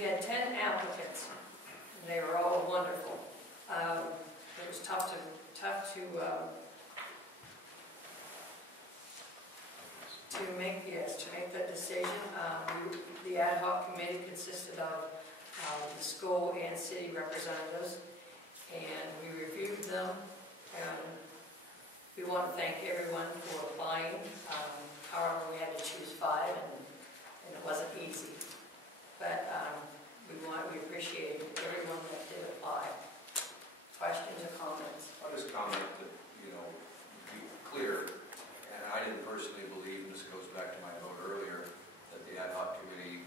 We had 10 applicants, and they were all wonderful. It was tough to make that decision. The ad hoc committee consisted of the school and city representatives, and we reviewed them. We want to thank everyone for applying. However, we had to choose 5, and it wasn't easy. But we appreciate everyone that did apply. Questions or comments? I'll just comment that, you know, to be clear, and I didn't personally believe, and this goes back to my vote earlier, that the ad hoc committee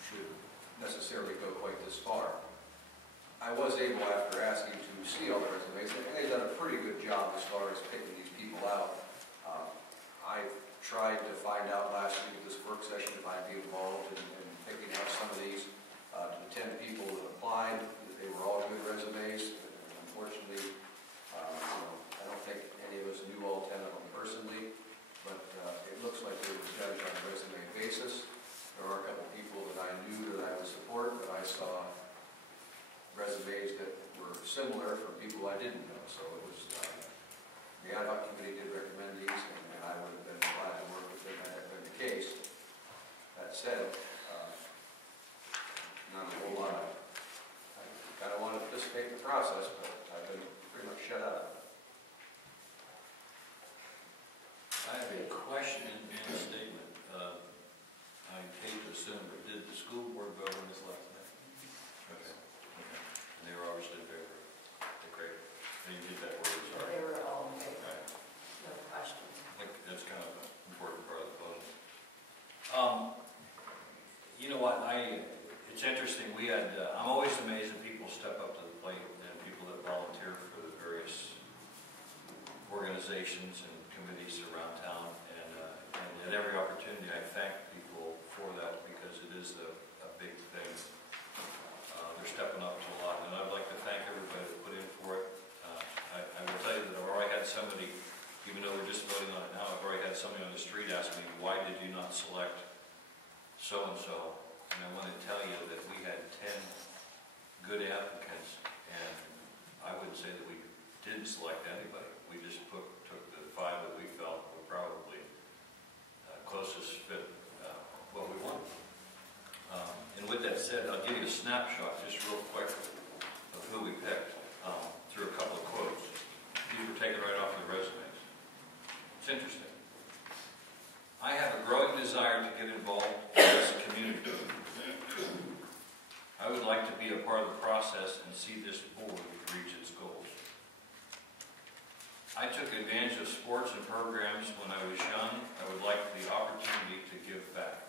should necessarily go quite this far. I was able, after asking, to see all the resumes, and they've done a pretty good job as far as picking these people out. I tried to find out last week at this work session if I'd be involved in picking out some of these. To the 10 people that applied, they were all good resumes. Unfortunately, I don't think any of us knew all 10 of them personally, but it looks like they were judged on a resume basis. There are a couple people that I knew that I would support, but I saw resumes that were similar from people I didn't know. So it was, the ad hoc committee did recommend these, and I would have been glad to work with them had that been the case. That said, not a whole lot. I kind of want to participate in the process, but I've been pretty much shut out. I have a question and a statement. I hate to assume, but did the school board vote on this last night? Okay. And they were obviously in favor. Great. And you did that word, sorry. They were all in favor. Right. No questions. I think that's kind of an important part of the vote. You know what? It's interesting. We had. I'm always amazed that people step up to the plate and people that volunteer for the various organizations and committees around town. And at every opportunity, I thank people for that because it is a big thing. They're stepping up to a lot, and I'd like to thank everybody that put in for it. I will tell you that I've already had somebody, even though we're just voting on it now, I've already had somebody on the street ask me, why did you not select so-and-so? And I want to tell you that we had 10 good applicants, and I wouldn't say that we didn't select anybody. We just took the 5 that we felt were probably closest fit what we wanted. And with that said, I'll give you a snapshot just real quick of who we picked through a couple of quotes. These were taken right off the resumes. It's interesting. I have a growing desire to get involved as a community. I would like to be a part of the process and see this board reach its goals. I took advantage of sports and programs when I was young. I would like the opportunity to give back.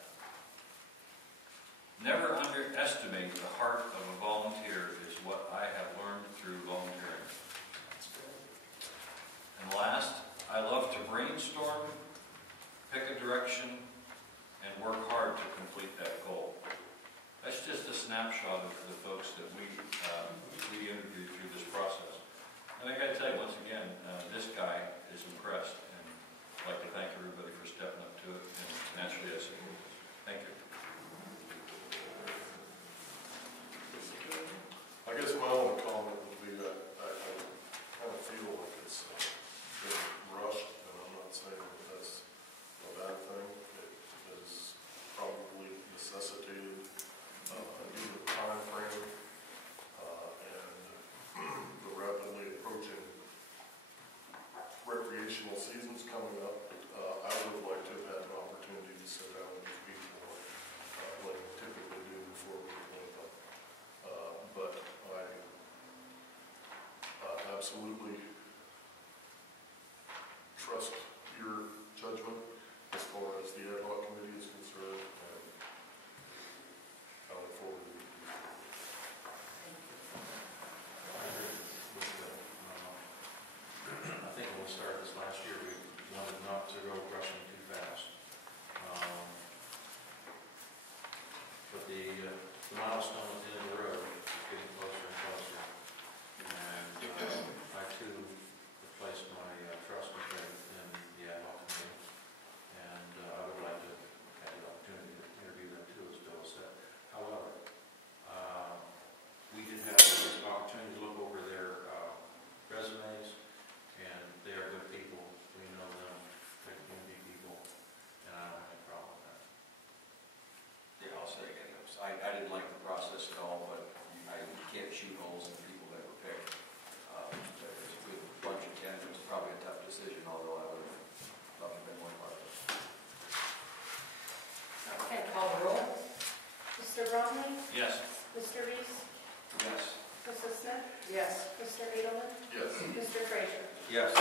Never underestimate the heart of a volunteer is what I have learned through volunteering. And last, I love to brainstorm, pick a direction, and work hard to complete that goal. That's just a snapshot of the folks that we interviewed through this process. And I got to tell you, once again, this guy is impressed, and I'd like to thank everybody for stepping up to it, and naturally I support this. Thank you. I guess my only comment would be that I kind of feel like it's been rushed, and I'm not saying that that's a bad thing. It is probably necessitated due to the time frame and the rapidly approaching recreational seasons coming up. I would like to have had an opportunity to sit down with these people like I typically do before we appoint them. But I absolutely trust your judgment as far as the ad hoc committee is concerned, and I look forward to it. I think when we started this last year, we wanted not to go rushing too fast. But the milestone at the end of the road is getting closer and closer. And I too replaced my trust and faith in the ad hoc committee. And I would like to have the opportunity to interview them too, as Bill said. Conley, Yes. Mr. Reese, Yes. Mrs. Smith, Yes. Mr. Edelman, Yes. Mr. Frazier. Yes.